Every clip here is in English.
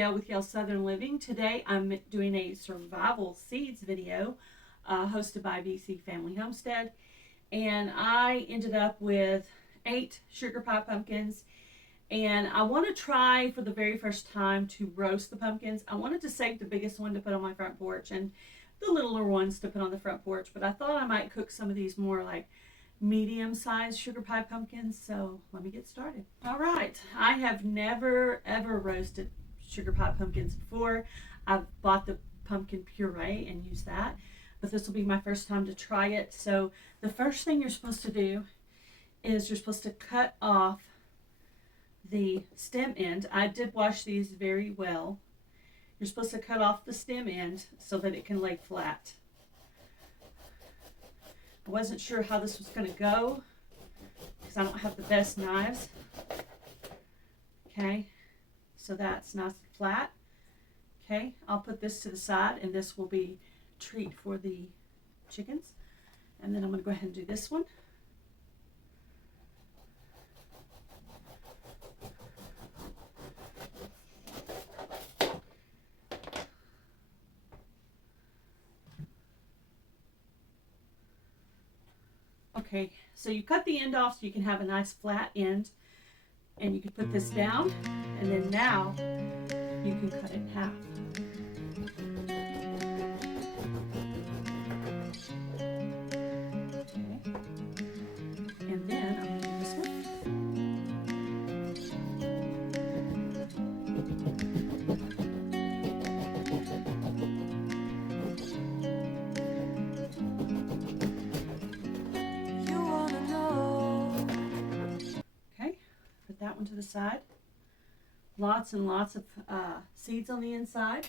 Gail with Gail Southern Living. Today I'm doing a survival seeds video hosted by BC Family Homestead, and I ended up with 8 sugar pie pumpkins, and I want to try for the very first time to roast the pumpkins. I wanted to save the biggest one to put on my front porch and the littler ones to put on the front porch, but I thought I might cook some of these more like medium-sized sugar pie pumpkins, so let me get started. All right, I have never ever roasted sugar pie pumpkins before. I've bought the pumpkin puree and used that, but this will be my first time to try it. So the first thing you're supposed to do is you're supposed to cut off the stem end. I did wash these very well. You're supposed to cut off the stem end so that it can lay flat. I wasn't sure how this was going to go because I don't have the best knives. Okay, so that's nice and flat. Okay, I'll put this to the side, and this will be treat for the chickens. And then I'm going to go ahead and do this one. Okay, so you cut the end off so you can have a nice flat end, and you can put this down, and then now you can cut it in half. Okay, and then I'm going to do this one. That one to the side. Lots and lots of seeds on the inside.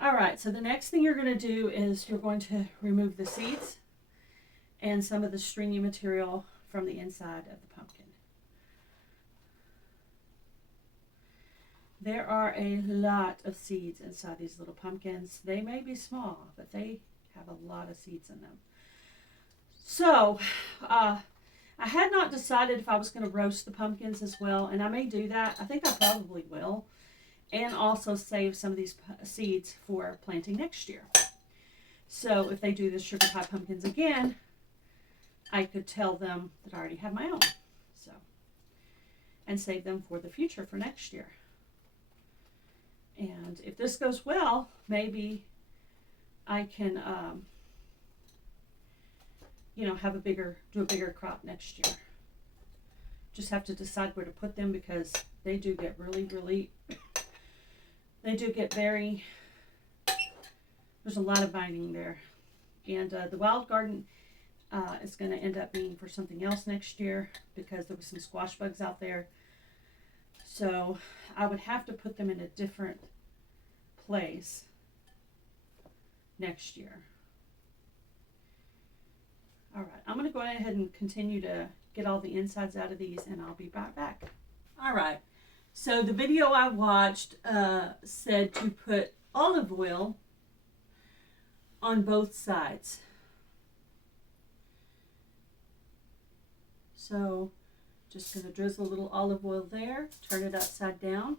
All right, so the next thing you're going to do is you're going to remove the seeds and some of the stringy material from the inside of the pumpkin. There are a lot of seeds inside these little pumpkins. They may be small, but they have a lot of seeds in them. So, I had not decided if I was going to roast the pumpkins as well, and I may do that. I think I probably will, and also save some of these seeds for planting next year. So if they do the sugar pie pumpkins again, I could tell them that I already have my own, so, and save them for the future for next year. And if this goes well, maybe I can have do a bigger crop next year. Just have to decide where to put them because they do get there's a lot of binding there. And the wild garden is going to end up being for something else next year because there was some squash bugs out there. So I would have to put them in a different place next year. All right, I'm going to go ahead and continue to get all the insides out of these, and I'll be right back. All right, so the video I watched said to put olive oil on both sides. So just going to drizzle a little olive oil there, turn it upside down,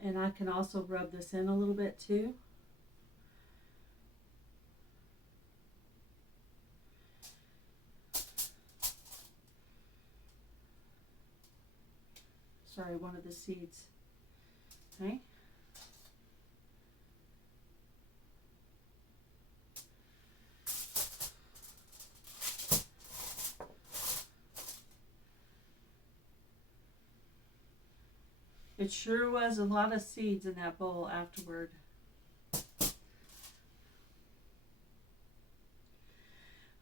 and I can also rub this in a little bit too. Sorry, one of the seeds. Okay. It sure was a lot of seeds in that bowl afterward.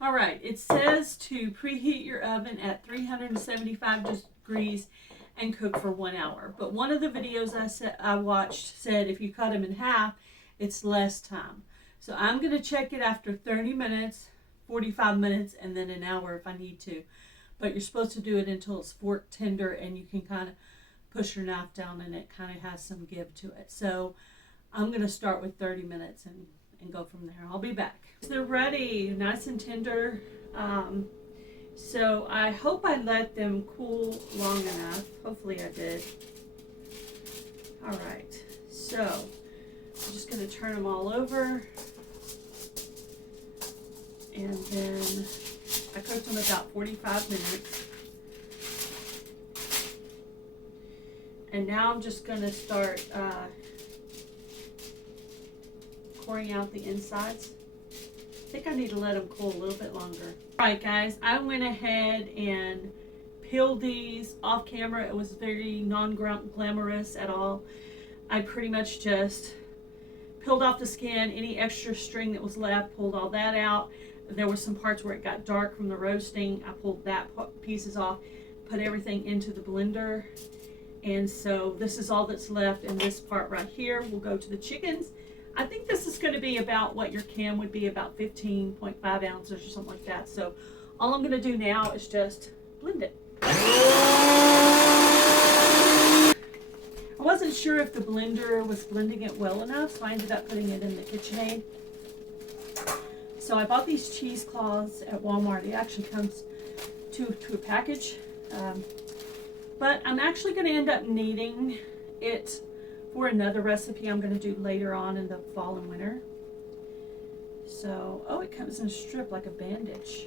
All right, it says to preheat your oven at 375 degrees and cook for 1 hour. But one of the videos I watched said if you cut them in half, it's less time. So I'm going to check it after 30 minutes, 45 minutes, and then an hour if I need to. But you're supposed to do it until it's fork tender, and you can kind of push your knife down and it kind of has some give to it. So I'm going to start with 30 minutes and go from there. I'll be back. They're ready, nice and tender. So I hope I let them cool long enough. Hopefully I did. All right, so I'm just going to turn them all over. And then I cooked them about 45 minutes. And now I'm just going to start coring out the insides. I think I need to let them cool a little bit longer. All right, guys, I went ahead and peeled these off camera. It was very non-glamorous at all. I pretty much just peeled off the skin, any extra string that was left, pulled all that out. There were some parts where it got dark from the roasting. I pulled that pieces off, put everything into the blender. And so this is all that's left, and this part right here will go to the chickens. I think this is going to be about what your can would be, about 15.5 ounces or something like that. So all I'm going to do now is just blend it. I wasn't sure if the blender was blending it well enough, so I ended up putting it in the KitchenAid. So I bought these cheesecloths at Walmart. It actually comes to a package. But I'm actually going to end up needing it for another recipe I'm going to do later on in the fall and winter. So, oh, it comes in a strip like a bandage.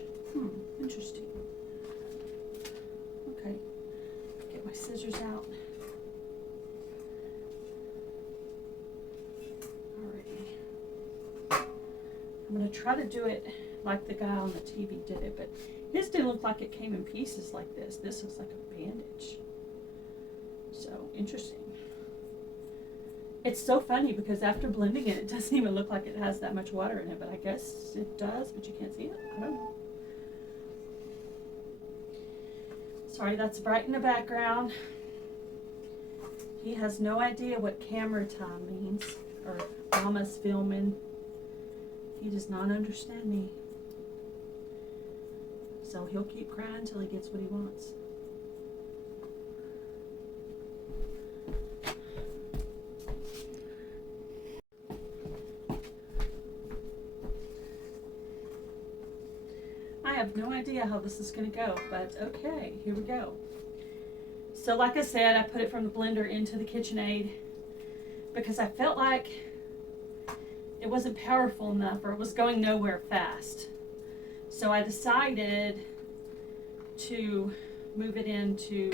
Interesting. Okay, get my scissors out. Alrighty. I'm going to try to do it like the guy on the TV did it, but his didn't look like it came in pieces like this. This looks like a bandage. So, interesting. It's so funny because after blending it, it doesn't even look like it has that much water in it, but I guess it does, but you can't see it. I don't know. Sorry, that's Bright in the background. He has no idea what camera time means, or Mama's filming. He does not understand me. So he'll keep crying until he gets what he wants. I have no idea how this is going to go, but okay, here we go. So like I said, I put it from the blender into the KitchenAid because I felt like it wasn't powerful enough, or it was going nowhere fast. So I decided to move it into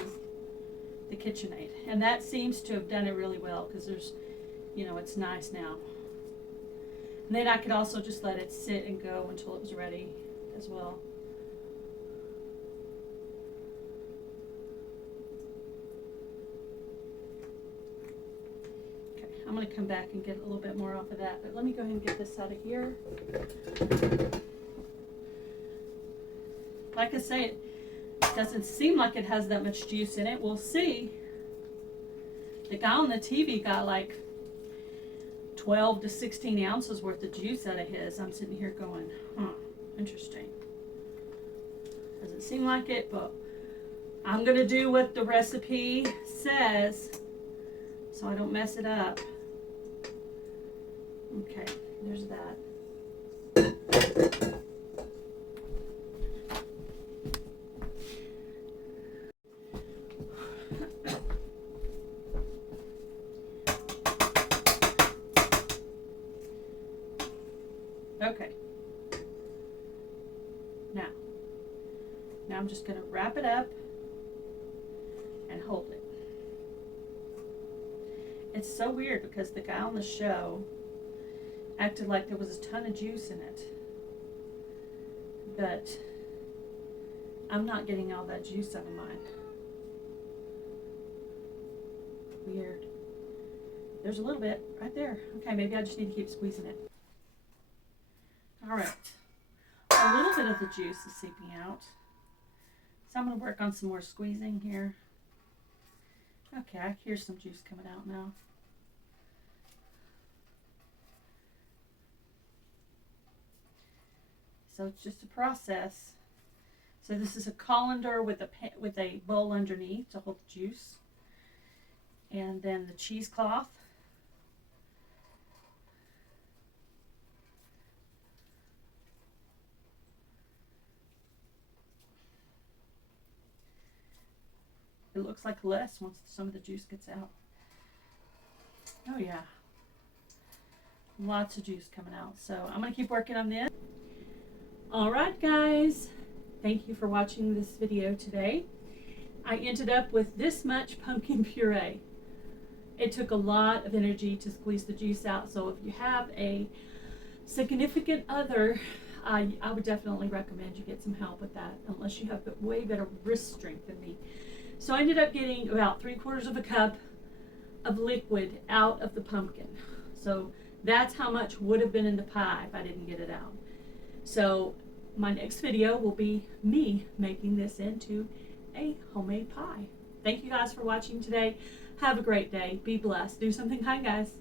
the KitchenAid, and that seems to have done it really well because there's, you know, it's nice now. And then I could also just let it sit and go until it was ready as well. Okay, I'm going to come back and get a little bit more off of that, but let me go ahead and get this out of here. Like I say, it doesn't seem like it has that much juice in it. We'll see. The guy on the TV got like 12 to 16 ounces worth of juice out of his. I'm sitting here going, interesting. Doesn't seem like it, but I'm going to do what the recipe says so I don't mess it up. Okay, there's that. Okay. Now I'm just going to wrap it up and hold it. It's so weird because the guy on the show acted like there was a ton of juice in it. But I'm not getting all that juice out of mine. Weird. There's a little bit right there. Okay, maybe I just need to keep squeezing it. All right. A little bit of the juice is seeping out. So I'm going to work on some more squeezing here. Okay, I hear some juice coming out now. So it's just a process. So this is a colander with a bowl underneath to hold the juice. And then the cheesecloth. It looks like less once some of the juice gets out. Oh yeah. Lots of juice coming out. So I'm going to keep working on this. Alright guys, thank you for watching this video today. I ended up with this much pumpkin puree. It took a lot of energy to squeeze the juice out, so if you have a significant other, I would definitely recommend you get some help with that, unless you have way better wrist strength than me. So I ended up getting about 3/4 of a cup of liquid out of the pumpkin. So that's how much would have been in the pie if I didn't get it out. So my next video will be me making this into a homemade pie. Thank you guys for watching today. Have a great day. Be blessed. Do something kind, guys.